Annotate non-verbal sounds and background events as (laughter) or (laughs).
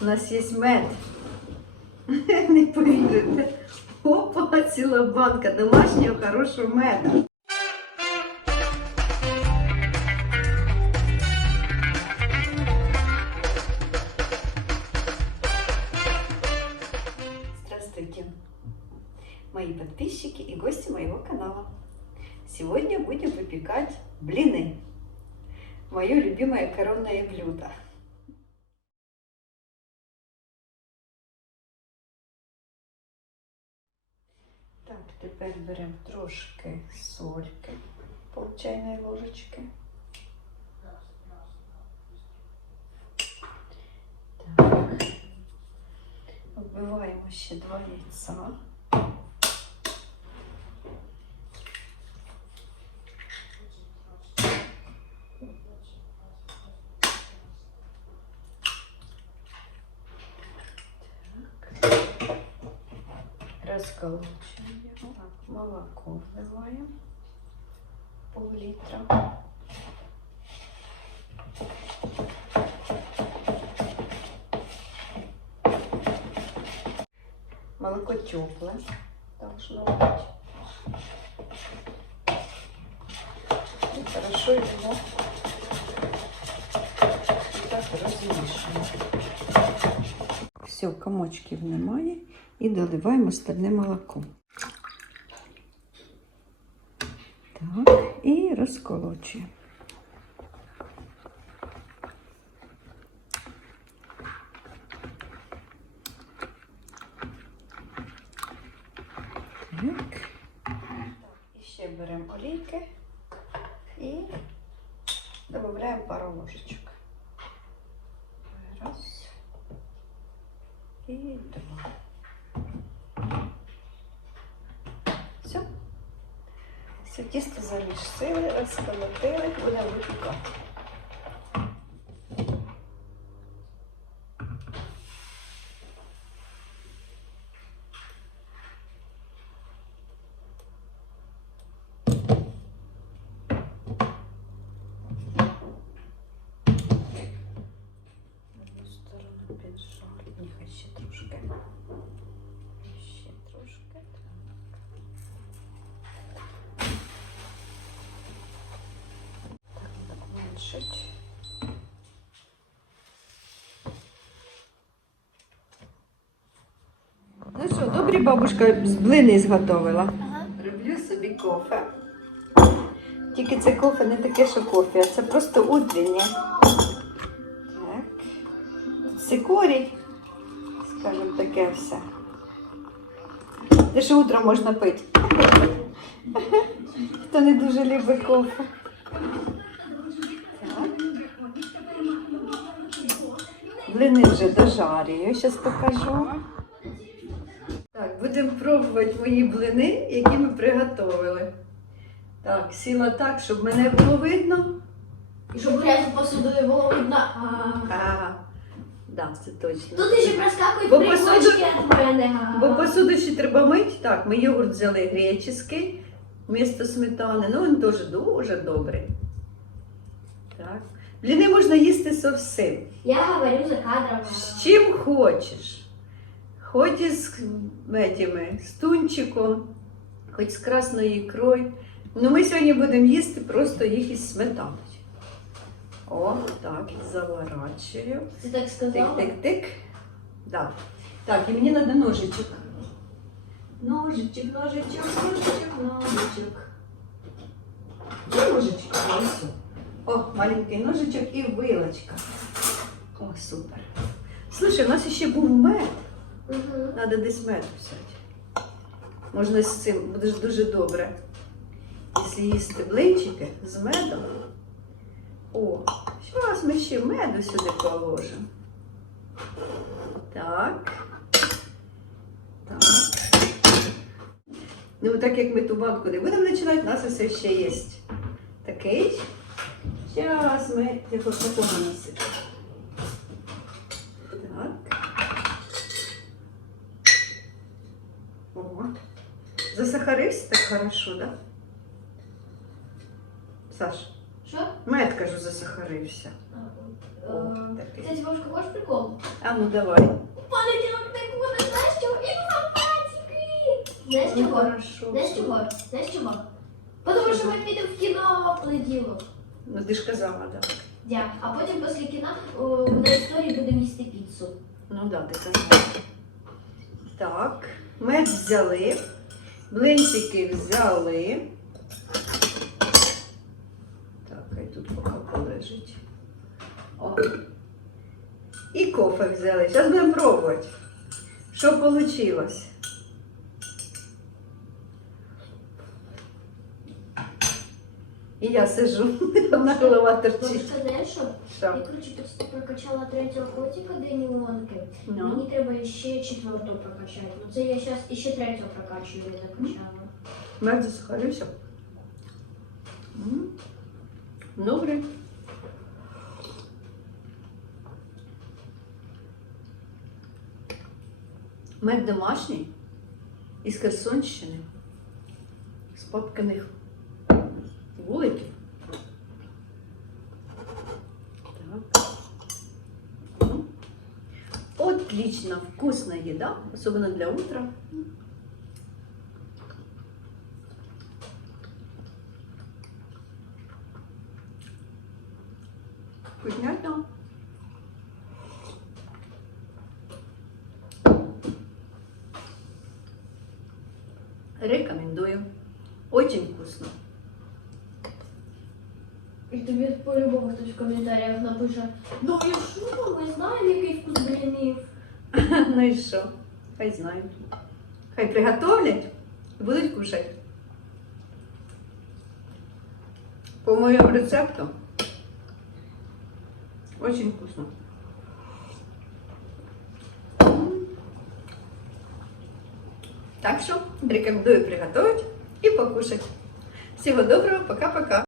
У нас є мед. (laughs) Не повірите. Опа, ціла банка домашнього хорошого меду. Здравствуйте, мои подписчики и гости моего канала. Сегодня будем выпекать блины. Мое любимое коронное блюдо. тепер беремо трошки сольки, пол чайної ложечки. Так. Вбиваємо ще два яйця. Так. Розколочуємо його. Так, Молоко вливаємо пол літра. Молоко теплое должно быть. И хорошо его так. Все, комочків немає. І доливаємо стальне молоко. Так, і розколочуємо. Так. І ще беремо олійки і додаємо пару ложечок. Раз. І два. Все. Все тісто замішили, розколотили, будемо випікати. Так. Ну що, добрі бабушка з блини зготовила. Роблю собі кофе. Тільки це кофе не таке, що кофе, а це просто утреннє. Так. Цикорій, скажімо, таке все. Те, що утром можна пити. Хто не дуже любить кофе. Так. Блини вже дожарюю, зараз покажу. Так, будемо пробувати мої блини, які ми приготували. Так, сіла так, щоб мене було видно. І щоб грязю посуду не було видно. А, да, це точно. Тут ще проскакують Бо прикольчики від мене. Бо посуду ще треба мити. Так, ми йогурт взяли греческий вмісто сметани. Ну, він теж дуже добрий. Так. Бліни можна їсти со всім. Я говорю за кадром. З чим хочеш. Хоч із этими, з тунчиком, хоч з красною ікрою. Ну, ми сьогодні будемо їсти просто їх із сметаною. О, так, заворачую. Ти так сказала? Тик-тик-тик. Да. Так, і мені треба ножичок. Ножичок, ножичок, ножичок, ножичок. Ножичок? Ось. О, маленький ножичок і вилочка. О, супер. Слушай, у нас ще був мед. Угу. Треба десь мед взяти. Можна з цим, буде ж дуже добре. Якщо їсти блинчики з медом. О, зараз ми ще меду сюди положимо. Так. Так. Ну, так як ми ту банку не будемо починати, у нас усе ще є такий. Зараз ми його такого носимо. Так. Вот. Засахарився так хорошо, да? Саш, Що? мед, кажу, засахарився. О, Е, такий. Вовка, хочеш прикол? А ну давай. Понеділок так буде, знаєш чого? Інформатики! Знаєш Ну, чого? Знаєш чого? Знаєш чого? Потому що ми підемо в кіно в. Ну ти ж казала, так. Да. А потім після кіно о, на історії будемо їсти піцу. Ну да, ти казала. Так, мед взяли, блинчики взяли. Так, хай тут поки полежить. О. І кофе взяли. Зараз будемо пробувати. Що вийшло? І я сижу, (laughs) на голова торчить. Знаєш що? Що? Я, коротше, тут прокачала третього котика Дені Лонки. Ну. Мені треба ще четвертого прокачати. Ну це я зараз ще третього прокачую, я закачала. Мед засухарився. М. Добре. Мед домашній із Херсонщини, з папкиних вуликів. Так. Ну. Отлично, вкусная еда, особенно для утра. Вкуснятно. Рекомендую. Очень вкусно. Тобі по-любому хтось в коментарях напише, ну і що, ми знаємо, який вкус блінів. (laughs) Ну і що? Хай знають. Хай приготовлять і будуть кушати. По моєму рецепту. Очень вкусно. Так що рекомендую приготовить и покушать. Всего доброго, пока-пока.